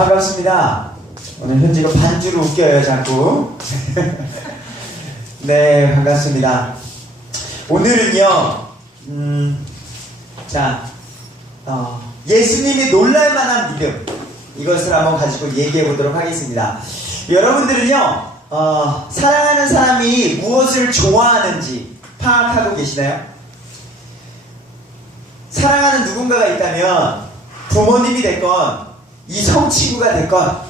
반갑습니다. 오늘 현지가 반주로 웃겨요, 자꾸. 네, 반갑습니다. 오늘은요, 예수님이 놀랄만한 믿음, 이것을 한번 가지고 얘기해 보도록 하겠습니다. 여러분들은요, 사랑하는 사람이 무엇을 좋아하는지 파악하고 계시나요? 사랑하는 누군가가 있다면 부모님이 됐건 이성친구가 됐건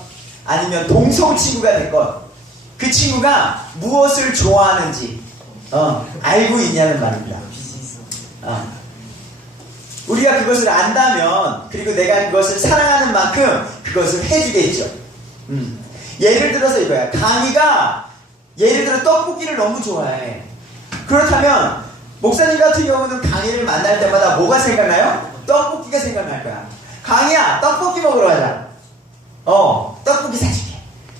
아니면 동성친구가 됐건 그 친구가 무엇을 좋아하는지 알고 있냐는 말입니다. 우리가 그것을 안다면, 그리고 내가 그것을 사랑하는 만큼 그것을 해주겠죠. 예를 들어서 이거야. 강희가 예를 들어 떡볶이를 너무 좋아해. 그렇다면 목사님 같은 경우는 강희를 만날 때마다 뭐가 생각나요? 떡볶이가 생각날 거야. 강희야, 떡볶이 먹으러 가자. 떡볶이 사줄게.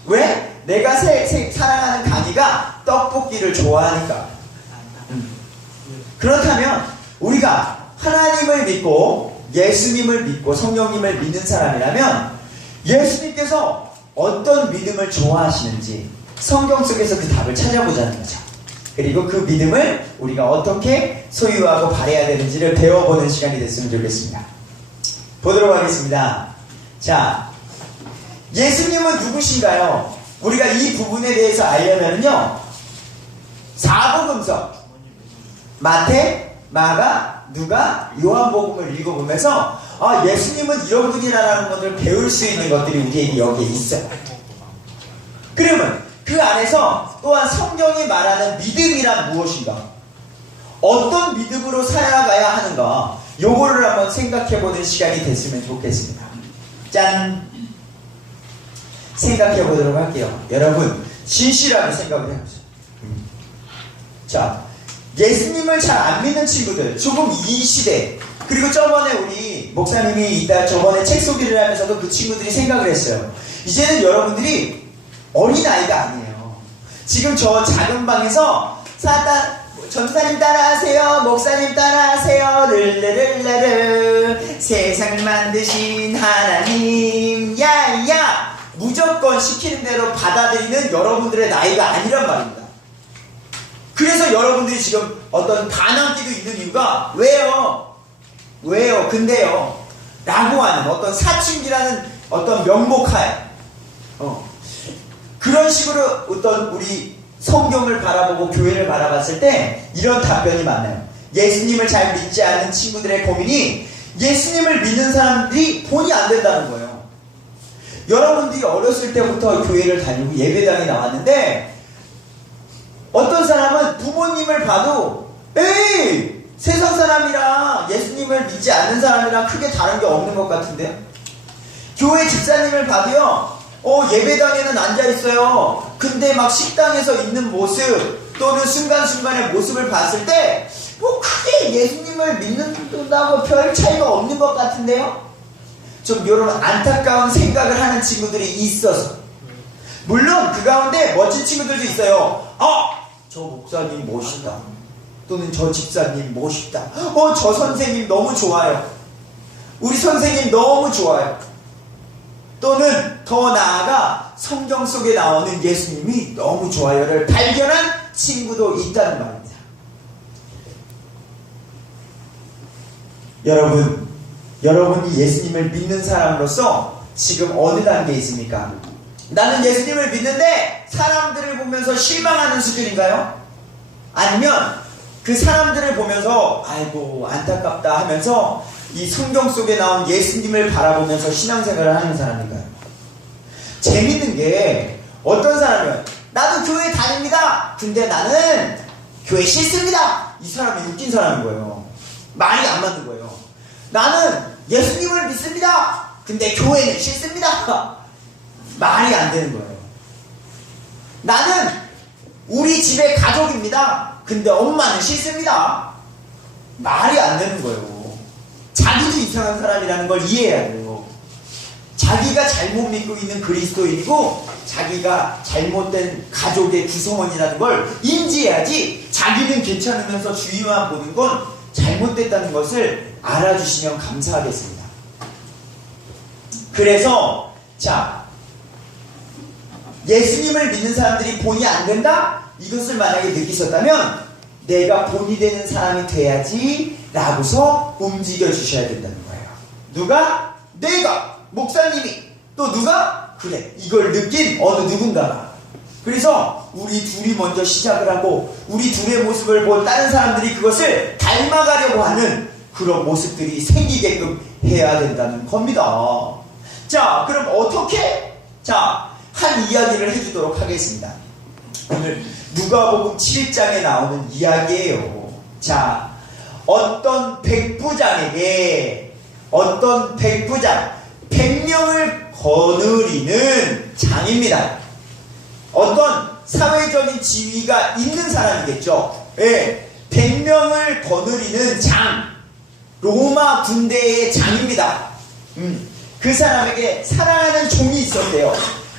왜? 내가 사랑하는 강희가 떡볶이를 좋아하니까. 그렇다면 우리가 하나님을 믿고 예수님을 믿고 성령님을 믿는 사람이라면 예수님께서 어떤 믿음을 좋아하시는지 성경 속에서 그 답을 찾아보자는 거죠. 그리고 그 믿음을 우리가 어떻게 소유하고 발휘해야 되는지를 배워보는 시간이 됐으면 좋겠습니다. 보도록 하겠습니다. 자, 예수님은 누구신가요? 우리가 이 부분에 대해서 알려면요, 사복음서 마태, 마가, 누가, 요한복음을 읽어보면서 예수님은 이런 분이라는 것을 배울 수 있는 것들이 우리에게 여기에 있어요. 그러면 그 안에서 또한 성경이 말하는 믿음이란 무엇인가, 어떤 믿음으로 살아가야 하는가, 요거를 한번 생각해보는 시간이 됐으면 좋겠습니다. 짠! 생각해보도록 할게요. 여러분, 진실하게 생각을 해보세요. 자, 예수님을 잘 안 믿는 친구들, 조금 이 시대, 그리고 저번에 우리 목사님이 저번에 책 소개를 하면서도 그 친구들이 생각을 했어요. 이제는 여러분들이 어린아이가 아니에요. 지금 저 작은 방에서 전사님 따라하세요, 목사님 따라하세요, 르르르르르, 세상을 만드신 하나님, 야야, 무조건 시키는 대로 받아들이는 여러분들의 나이가 아니란 말입니다. 그래서 여러분들이 지금 어떤 반항기도 있는 이유가 왜요? 근데요? 라고 하는 어떤 사춘기라는 어떤 명목하에 그런 식으로 어떤 우리 성경을 바라보고 교회를 바라봤을 때 이런 답변이 많아요. 예수님을 잘 믿지 않는 친구들의 고민이 예수님을 믿는 사람들이 돈이 안 된다는 거예요. 여러분들이 어렸을 때부터 교회를 다니고 예배당에 나왔는데 어떤 사람은 부모님을 봐도 에이, 세상 사람이랑 예수님을 믿지 않는 사람이랑 크게 다른 게 없는 것 같은데요. 교회 집사님을 봐도요, 예배당에는 앉아있어요. 근데 막 식당에서 있는 모습 또는 순간순간의 모습을 봤을 때 크게 예수님을 믿는다고 별 차이가 없는 것 같은데요. 좀 이런 안타까운 생각을 하는 친구들이 있어서, 물론 그 가운데 멋진 친구들도 있어요. 저 목사님 멋있다, 또는 저 집사님 멋있다, 저 선생님 너무 좋아요, 우리 선생님 너무 좋아요, 또는 더 나아가 성경 속에 나오는 예수님이 너무 좋아요를 발견한 친구도 있다는 말입니다. 여러분이 예수님을 믿는 사람으로서 지금 어느 단계에 있습니까? 나는 예수님을 믿는데 사람들을 보면서 실망하는 수준인가요? 아니면 그 사람들을 보면서 아이고 안타깝다 하면서 이 성경 속에 나온 예수님을 바라보면서 신앙생활을 하는 사람인가요? 재밌는 게 어떤 사람은 나도 교회 다닙니다, 근데 나는 교회 싫습니다, 이 사람이 웃긴 사람인 거예요. 말이 안 맞는 거예요. 나는 예수님을 믿습니다, 근데 교회는 싫습니다, 말이 안 되는 거예요. 나는 우리 집의 가족입니다, 근데 엄마는 싫습니다, 말이 안 되는 거예요. 자기도 이상한 사람이라는 걸 이해해야 돼요. 자기가 잘못 믿고 있는 그리스도인이고 자기가 잘못된 가족의 구성원이라는 걸 인지해야지, 자기는 괜찮으면서 주위만 보는 건 잘못됐다는 것을 알아주시면 감사하겠습니다. 그래서 자, 예수님을 믿는 사람들이 본이 안 된다? 이것을 만약에 느끼셨다면 내가 본이 되는 사람이 돼야지 라고서 움직여 주셔야 된다는 거예요. 누가? 내가! 목사님이! 또 누가? 그래, 이걸 느낀 어느 누군가가. 그래서 우리 둘이 먼저 시작을 하고 우리 둘의 모습을 본 다른 사람들이 그것을 닮아가려고 하는 그런 모습들이 생기게끔 해야 된다는 겁니다. 자, 그럼 어떻게? 자, 한 이야기를 해주도록 하겠습니다. 오늘 누가복음 7장에 나오는 이야기예요. 자, 어떤 백부장에게 어떤 백부장 100명을 거느리는 장입니다. 어떤 사회적인 지위가 있는 사람이겠죠. 예, 100명을 거느리는 장, 로마 군대의 장입니다. 그 사람에게 사랑하는 종이 있었대요.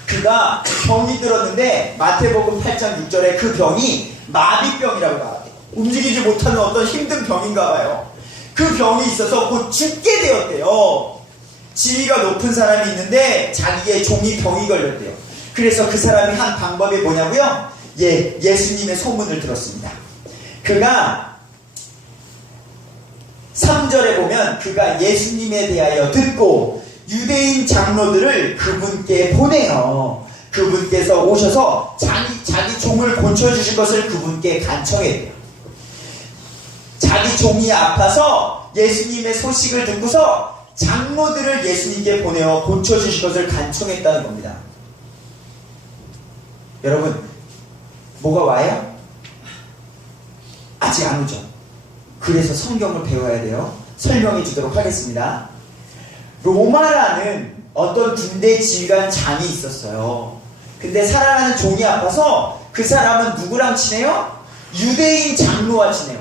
그가 병이 들었는데 마태복음 8장 6절에 그 병이 마비병이라고 나와요. 움직이지 못하는 어떤 힘든 병인가 봐요. 그 병이 있어서 곧 죽게 되었대요. 지위가 높은 사람이 있는데 자기의 종이 병이 걸렸대요. 그래서 그 사람이 한 방법이 뭐냐고요? 예수님의 소문을 들었습니다. 그가 3절에 보면 그가 예수님에 대하여 듣고 유대인 장로들을 그분께 보내요. 그분께서 오셔서 자기 종을 고쳐주실 것을 그분께 간청했대요. 자기 종이 아파서 예수님의 소식을 듣고서 장로들을 예수님께 보내어 고쳐주실 것을 간청했다는 겁니다. 여러분, 뭐가 와요? 아직 안 오죠. 그래서 성경을 배워야 돼요. 설명해 주도록 하겠습니다. 로마라는 어떤 군대 지휘관 장이 있었어요. 근데 사랑하는 종이 아파서 그 사람은 누구랑 친해요? 유대인 장로와 친해요.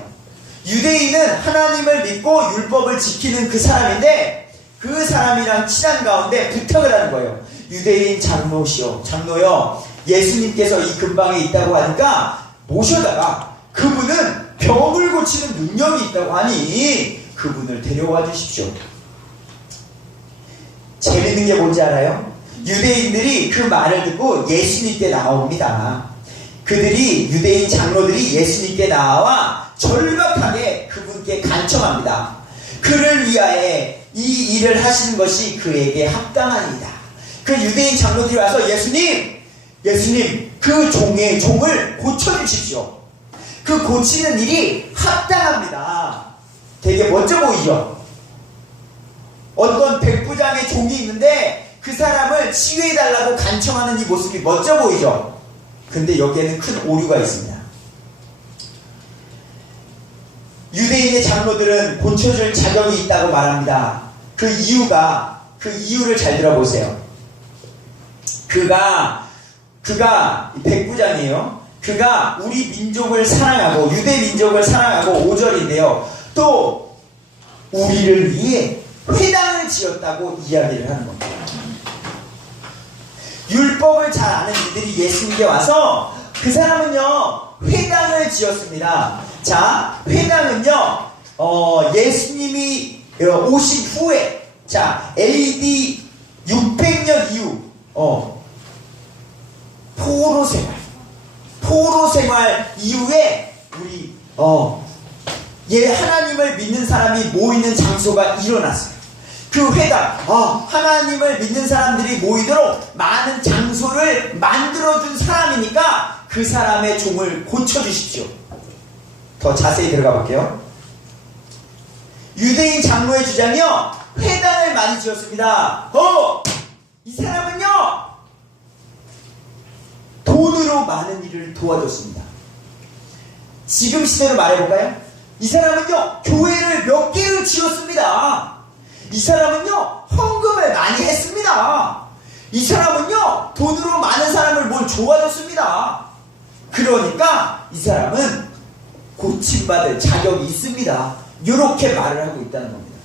유대인은 하나님을 믿고 율법을 지키는 그 사람인데 그 사람이랑 친한 가운데 부탁을 하는 거예요. 유대인 장로요, 예수님께서 이 근방에 있다고 하니까 모셔다가 그분은 병을 고치는 능력이 있다고 하니 그분을 데려와 주십시오. 재밌는 게 뭔지 알아요? 유대인들이 그 말을 듣고 예수님께 나옵니다. 유대인 장로들이 예수님께 나와 절박하게 그분께 간청합니다. 그를 위하여 이 일을 하시는 것이 그에게 합당하니이다. 그 유대인 장로들이 와서 예수님 그 종을 고쳐주십시오. 그 고치는 일이 합당합니다. 되게 멋져 보이죠? 어떤 백부장의 종이 있는데 그 사람을 치유해달라고 간청하는 이 모습이 멋져 보이죠? 근데 여기에는 큰 오류가 있습니다. 유대인의 장로들은 고쳐줄 자격이 있다고 말합니다. 그 이유를 잘 들어보세요. 그가 백부장이에요. 그가 우리 민족을 사랑하고 유대 민족을 사랑하고 5절인데요. 또 우리를 위해 회당을 지었다고 이야기를 하는 겁니다. 율법을 잘 아는 이들이 예수님께 와서 그 사람은요 회당을 지었습니다. 자, 회당은요 예수님이 오신 후에, 자, AD 600년 이후 포로 생활 이후에 우리 하나님을 믿는 사람이 모이는 장소가 일어났어요. 그 회당, 하나님을 믿는 사람들이 모이도록 많은 장소를 만들어준 사람이니까 그 사람의 종을 고쳐주십시오. 더 자세히 들어가 볼게요. 유대인 장로의 주장이요, 회당을 많이 지었습니다. 이 사람은요 돈으로 많은 일을 도와줬습니다. 지금 시대로 말해볼까요? 이 사람은요 교회를 몇 개를 지었습니다. 이 사람은요 헌금을 많이 했습니다. 이 사람은요 돈으로 많은 사람을 뭘 도와줬습니다. 그러니까 이 사람은 고침받을 자격이 있습니다. 이렇게 말을 하고 있다는 겁니다.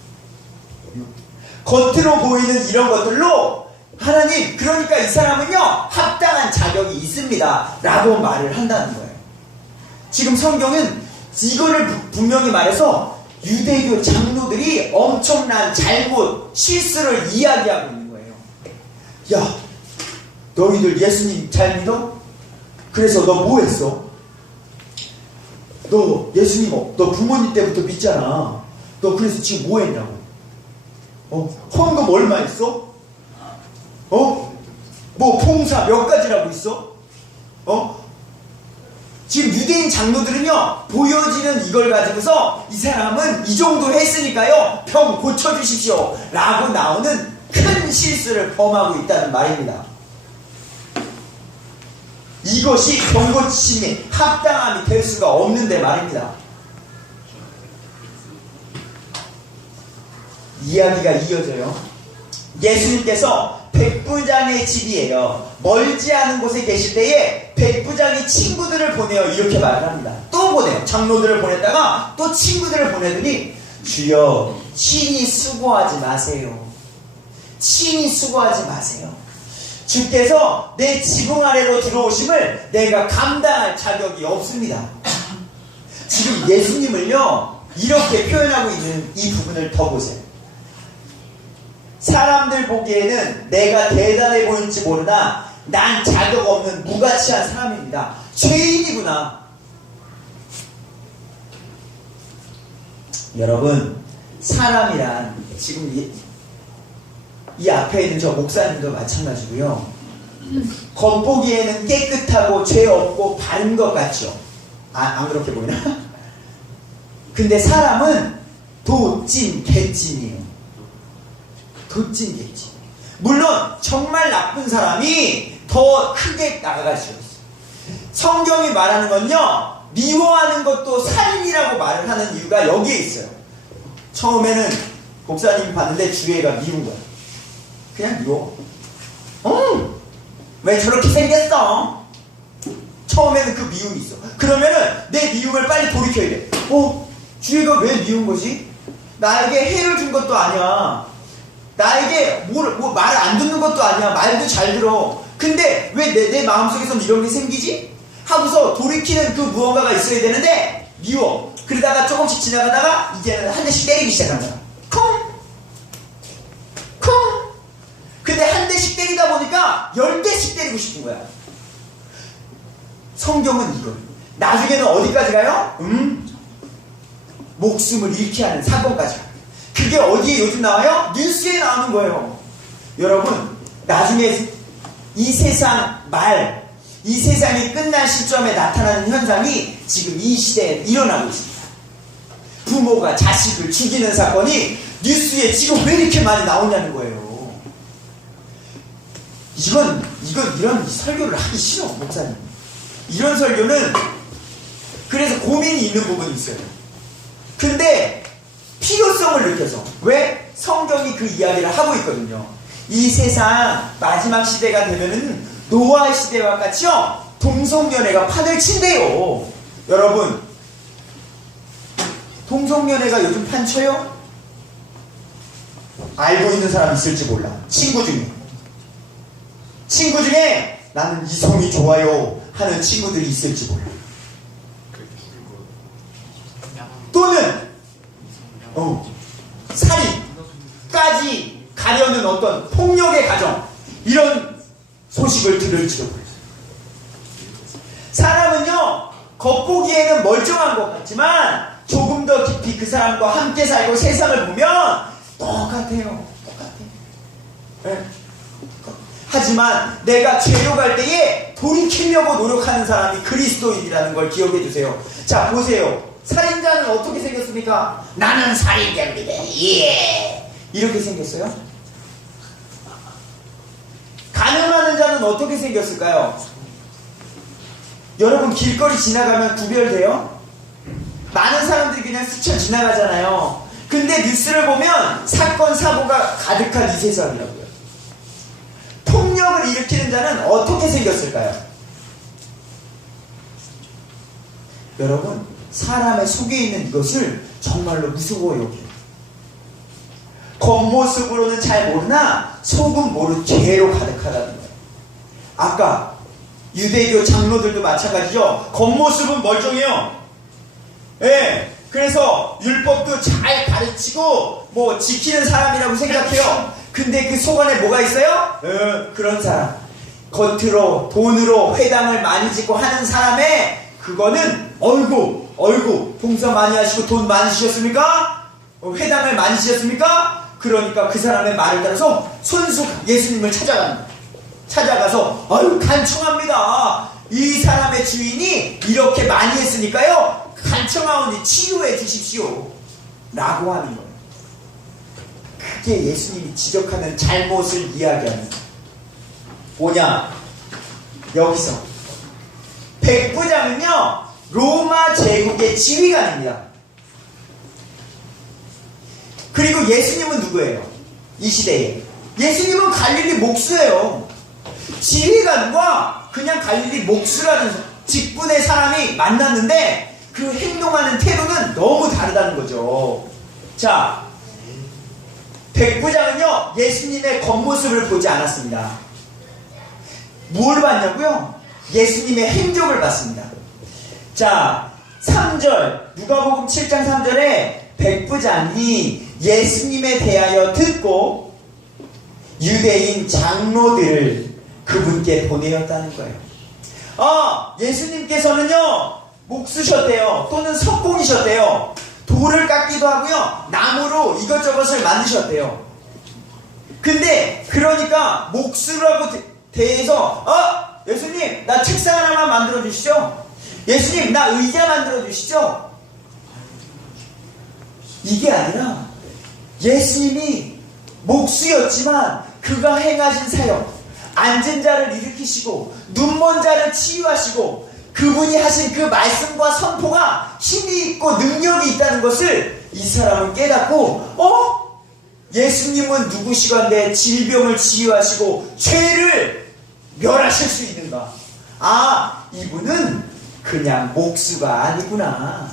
겉으로 보이는 이런 것들로 하나님, 그러니까 이 사람은요 합당한 자격이 있습니다 라고 말을 한다는 거예요. 지금 성경은 이거를 분명히 말해서 유대교 장로들이 엄청난 잘못, 실수를 이야기하고 있는 거예요. 야, 너희들 예수님 잘 믿어? 그래서 너 뭐 했어? 너 예수님, 너 부모님 때부터 믿잖아. 너 그래서 지금 뭐 했냐고. 헌금 얼마 했어? 뭐 봉사 몇 가지라고 있어? 지금 유대인 장로들은요, 보여지는 이걸 가지고서 이 사람은 이 정도 했으니까요, 병 고쳐주십시오 라고 나오는 큰 실수를 범하고 있다는 말입니다. 이것이 병 고치심이 합당함이 될 수가 없는데 말입니다. 이야기가 이어져요. 예수님께서 백부장의 집이에요. 멀지 않은 곳에 계실 때에 백부장이 친구들을 보내어 이렇게 말을 합니다. 또 보내요. 장로들을 보냈다가 또 친구들을 보내더니 주여, 친히 수고하지 마세요. 친히 수고하지 마세요. 주께서 내 지붕 아래로 들어오심을 내가 감당할 자격이 없습니다. 지금 예수님을요, 이렇게 표현하고 있는 이 부분을 더 보세요. 사람들 보기에는 내가 대단해 보일지 모르나 난 자격 없는 무가치한 사람입니다. 죄인이구나. 여러분, 사람이란 지금 이 앞에 있는 저 목사님도 마찬가지고요. 겉보기에는 깨끗하고 죄 없고 바른 것 같죠? 안 그렇게 보이나? 근데 사람은 도찐 개찐이에요. 도찐 개찐. 물론 정말 나쁜 사람이 더 크게 나아갈 수 있어요. 성경이 말하는 건요, 미워하는 것도 살인이라고 말을 하는 이유가 여기에 있어요. 처음에는 목사님이 봤는데 주애가 미운 거야. 그냥 미워. 왜 저렇게 생겼어? 처음에는 그 미움이 있어. 그러면은 내 미움을 빨리 돌이켜야 돼. 주애가 왜 미운 거지? 나에게 해를 준 것도 아니야. 나에게 말을 안 듣는 것도 아니야. 말도 잘 들어. 근데 왜 내 마음속에선 이런 게 생기지? 하고서 돌이키는 그 무언가가 있어야 되는데 미워. 그러다가 조금씩 지나가다가 이제는 한 대씩 때리기 시작한 거야. 쿵! 근데 한 대씩 때리다 보니까 10대씩 때리고 싶은 거야. 성경은 이걸. 나중에는 어디까지 가요? 목숨을 잃게 하는 사건까지 가요. 그게 어디에 요즘 나와요? 뉴스에 나오는 거예요. 여러분, 나중에 이 세상 이 세상이 끝날 시점에 나타나는 현상이 지금 이 시대에 일어나고 있습니다. 부모가 자식을 죽이는 사건이 뉴스에 지금 왜 이렇게 많이 나오냐는 거예요. 이런 설교를 하기 싫어, 목사님. 이런 설교는 그래서 고민이 있는 부분이 있어요. 근데 필요성을 느껴서. 왜? 성경이 그 이야기를 하고 있거든요. 이 세상 마지막 시대가 되면은 노아 시대와 같이요, 동성연애가 판을 친대요. 여러분, 동성연애가 요즘 판 쳐요? 알고 있는 사람 있을지 몰라. 친구 중에 나는 이성이 좋아요 하는 친구들이 있을지 몰라. 또는 살인까지 가려는 어떤 폭력의 가정, 이런 소식을 들을지도 몰라요. 사람은요, 겉보기에는 멀쩡한 것 같지만 조금 더 깊이 그 사람과 함께 살고 세상을 보면 똑같아요. 네. 하지만 내가 죄욕할 때에 돌이키려고 노력하는 사람이 그리스도인이라는 걸 기억해 주세요. 자, 보세요. 살인자는 어떻게 생겼습니까? 나는 살인자입니다. 예. 이렇게 생겼어요? 가늠하는 자는 어떻게 생겼을까요? 여러분, 길거리 지나가면 구별돼요? 많은 사람들이 그냥 스쳐 지나가잖아요. 근데 뉴스를 보면 사건, 사고가 가득한 이 세상이라고요. 폭력을 일으키는 자는 어떻게 생겼을까요? 여러분, 사람의 속에 있는 이것을 정말로 무서워 여겨요. 겉모습으로는 잘 모르나 속은 모르는 죄로 가득하다는 거예요. 아까 유대교 장로들도 마찬가지죠. 겉모습은 멀쩡해요. 그래서 율법도 잘 가르치고 지키는 사람이라고 생각해요. 근데 그 속 안에 뭐가 있어요? 그런 사람. 겉으로 돈으로 회당을 많이 짓고 하는 사람의 그거는 어이구 봉사 많이 하시고 돈 많으시셨습니까? 회당을 많이 지셨습니까? 그러니까 그 사람의 말을 따라서 손수 예수님을 찾아가서 아유 간청합니다. 이 사람의 주인이 이렇게 많이 했으니까요 간청하오니 치유해 주십시오 라고 하는 거예요. 그게 예수님이 지적하는 잘못을 이야기하는 거예요. 뭐냐? 여기서 백부장은요 로마 제국의 지휘관입니다. 그리고 예수님은 누구예요? 이 시대에 예수님은 갈릴리 목수예요. 지휘관과 그냥 갈릴리 목수라는 직분의 사람이 만났는데 그 행동하는 태도는 너무 다르다는 거죠. 자, 백부장은요 예수님의 겉모습을 보지 않았습니다. 뭘 봤냐고요? 예수님의 행적을 봤습니다. 자, 3절 누가복음 7장 3절에 백부장이 예수님에 대하여 듣고 유대인 장로들을 그분께 보내었다는 거예요. 예수님께서는요 목수셨대요. 또는 석공이셨대요. 돌을 깎기도 하고요 나무로 이것저것을 만드셨대요. 근데 그러니까 목수라고 대해서 예수님 나 책상 하나만 만들어 주시죠. 예수님 나 의자 만들어 주시죠. 이게 아니라 예수님이 목수였지만 그가 행하신 사역, 앉은 자를 일으키시고 눈먼 자를 치유하시고 그분이 하신 그 말씀과 선포가 힘이 있고 능력이 있다는 것을 이 사람은 깨닫고 예수님은 누구시건데 질병을 치유하시고 죄를 멸하실 수 있는가? 이분은 그냥 목수가 아니구나.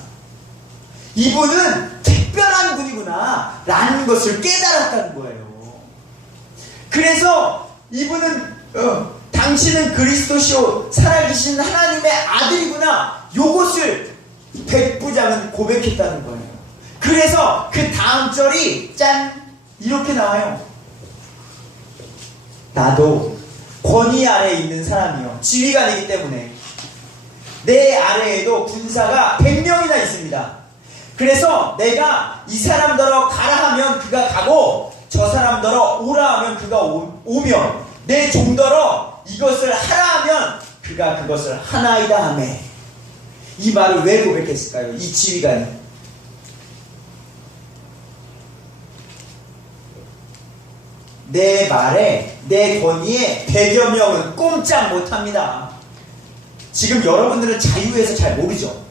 이분은 특별한 분이구나 라는 것을 깨달았다는 거예요. 그래서 이분은 당신은 그리스도시요 살아계신 하나님의 아들이구나 요것을 백부장은 고백했다는 거예요. 그래서 그 다음 절이 짠 이렇게 나와요. 나도 권위 아래에 있는 사람이요 지휘관이기 때문에 내 아래에도 군사가 100명이나 있습니다. 그래서 내가 이 사람더러 가라 하면 그가 가고 저 사람더러 오라 하면 그가 오며 내 종더러 이것을 하라 하면 그가 그것을 하나이다 하매. 이 말을 왜 고백했을까요? 이 지휘관이 내 말에 내 권위에 100여 명은 꼼짝 못합니다. 지금 여러분들은 자유에서 잘 모르죠.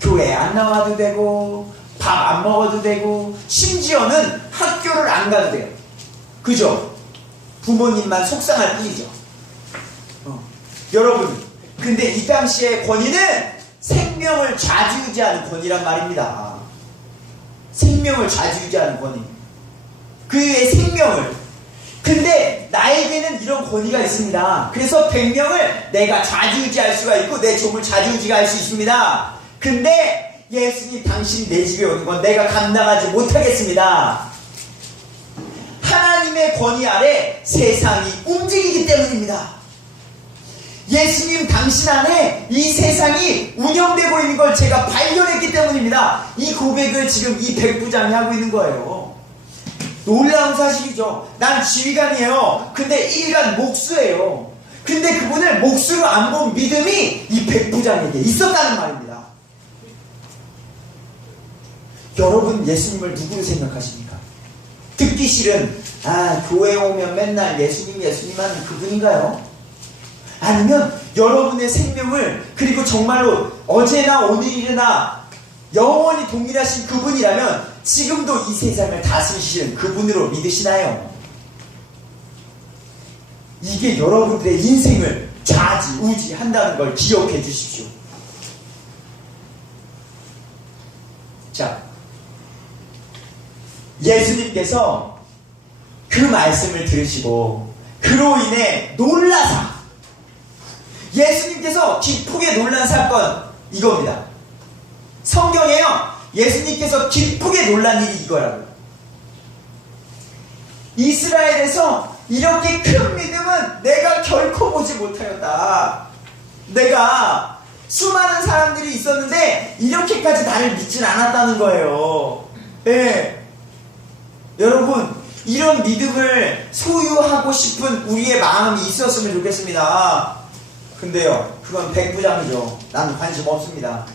교회 안 나와도 되고 밥 안 먹어도 되고 심지어는 학교를 안 가도 돼요. 그죠? 부모님만 속상할 뿐이죠. 여러분 근데 이 당시의 권위는 생명을 좌지우지하는 권위란 말입니다. 생명을 좌지우지하는 권위. 그의 생명을. 근데 나에게는 이런 권위가 있습니다. 그래서 100명을 내가 좌지우지할 수가 있고 내 종을 좌지우지할 수 있습니다. 근데 예수님 당신 내 집에 오는 건 내가 감당하지 못하겠습니다. 하나님의 권위 아래 세상이 움직이기 때문입니다. 예수님 당신 안에 이 세상이 운영되고 있는 걸 제가 발견했기 때문입니다. 이 고백을 지금 이 백부장이 하고 있는 거예요. 놀라운 사실이죠. 난 지휘관이에요. 근데 일간 목수예요. 근데 그분을 목수로 안 본 믿음이 이 백부장에게 있었다는 말입니다. 여러분 예수님을 누구로 생각하십니까? 듣기 싫은 교회 오면 맨날 예수님 하는 그분인가요? 아니면 여러분의 생명을 그리고 정말로 어제나 오늘이나 영원히 동일하신 그분이라면 지금도 이 세상을 다스리시는 그분으로 믿으시나요? 이게 여러분들의 인생을 좌지우지한다는 걸 기억해 주십시오. 자, 예수님께서 그 말씀을 들으시고 그로 인해 놀라사 예수님께서 기쁘게 놀란 사건 이겁니다. 성경에요 예수님께서 기쁘게 놀란 일이 이거라고요. 이스라엘에서 이렇게 큰 믿음은 내가 결코 보지 못하였다. 내가 수많은 사람들이 있었는데 이렇게까지 나를 믿진 않았다는 거예요. 네. 여러분, 이런 믿음을 소유하고 싶은 우리의 마음이 있었으면 좋겠습니다. 근데요, 그건 백부장이죠. 난 관심 없습니다.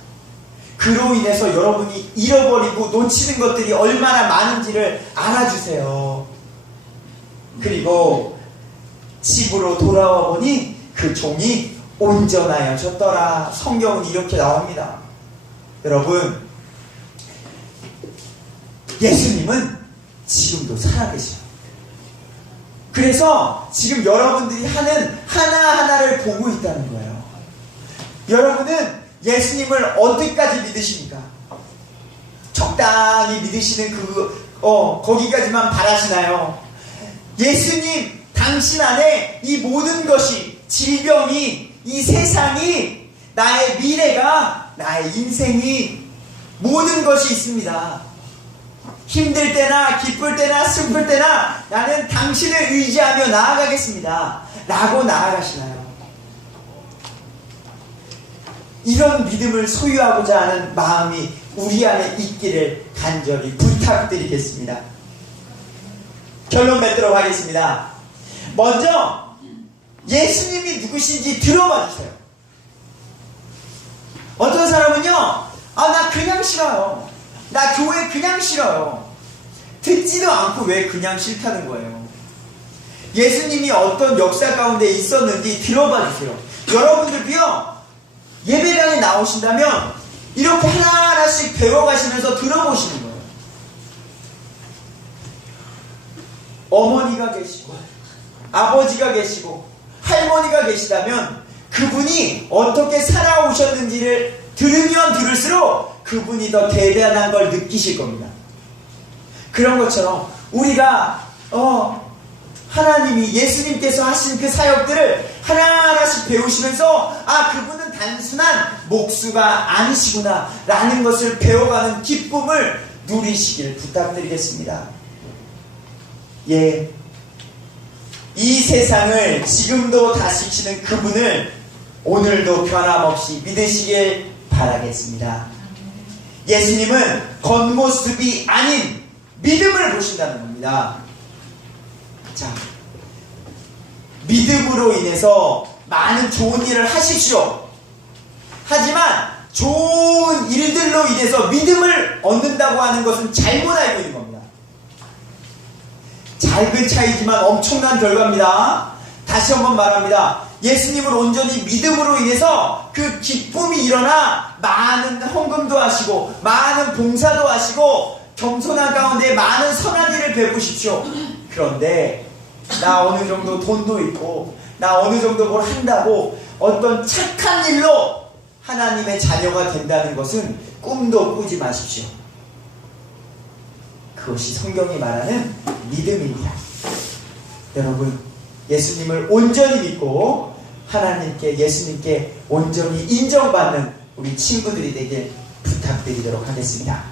그로 인해서 여러분이 잃어버리고 놓치는 것들이 얼마나 많은지를 알아주세요. 그리고 집으로 돌아와 보니 그 종이 온전하여졌더라. 성경은 이렇게 나옵니다. 여러분, 예수님은 지금도 살아계셔요. 그래서 지금 여러분들이 하는 하나하나를 보고 있다는 거예요. 여러분은 예수님을 어디까지 믿으십니까? 적당히 믿으시는 거기까지만 바라시나요? 예수님, 당신 안에 이 모든 것이, 질병이, 이 세상이, 나의 미래가, 나의 인생이, 모든 것이 있습니다. 힘들 때나 기쁠 때나 슬플 때나 나는 당신을 의지하며 나아가겠습니다 라고 나아가시나요? 이런 믿음을 소유하고자 하는 마음이 우리 안에 있기를 간절히 부탁드리겠습니다. 결론 맺도록 하겠습니다. 먼저 예수님이 누구신지 들어봐 주세요. 어떤 사람은요, 나 그냥 싫어요. 나 교회 그냥 싫어요. 듣지도 않고 왜 그냥 싫다는 거예요. 예수님이 어떤 역사 가운데 있었는지 들어봐 주세요. 여러분들도요, 예배당에 나오신다면 이렇게 하나하나씩 배워가시면서 들어보시는 거예요. 어머니가 계시고 아버지가 계시고 할머니가 계시다면 그분이 어떻게 살아오셨는지를 들으면 들을수록 그분이 더 대단한 걸 느끼실 겁니다. 그런 것처럼 우리가 하나님이, 예수님께서 하신 그 사역들을 하나하나씩 배우시면서 그분은 단순한 목수가 아니시구나 라는 것을 배워가는 기쁨을 누리시길 부탁드리겠습니다. 예, 이 세상을 지금도 다스리시는 그분을 오늘도 변함없이 믿으시길 바라겠습니다. 예수님은 겉모습이 아닌 믿음을 보신다는 겁니다. 자, 믿음으로 인해서 많은 좋은 일을 하십시오. 하지만 좋은 일들로 인해서 믿음을 얻는다고 하는 것은 잘못 알고 있는 겁니다. 작은 차이지만 엄청난 결과입니다. 다시 한번 말합니다. 예수님을 온전히 믿음으로 인해서 그 기쁨이 일어나 많은 헌금도 하시고 많은 봉사도 하시고 겸손한 가운데 많은 선한 일을 베푸십시오. 그런데 나 어느 정도 돈도 있고 나 어느 정도 뭘 한다고 어떤 착한 일로 하나님의 자녀가 된다는 것은 꿈도 꾸지 마십시오. 그것이 성경이 말하는 믿음입니다. 여러분, 예수님을 온전히 믿고 하나님께, 예수님께 온전히 인정받는 우리 친구들이 되길 부탁드리도록 하겠습니다.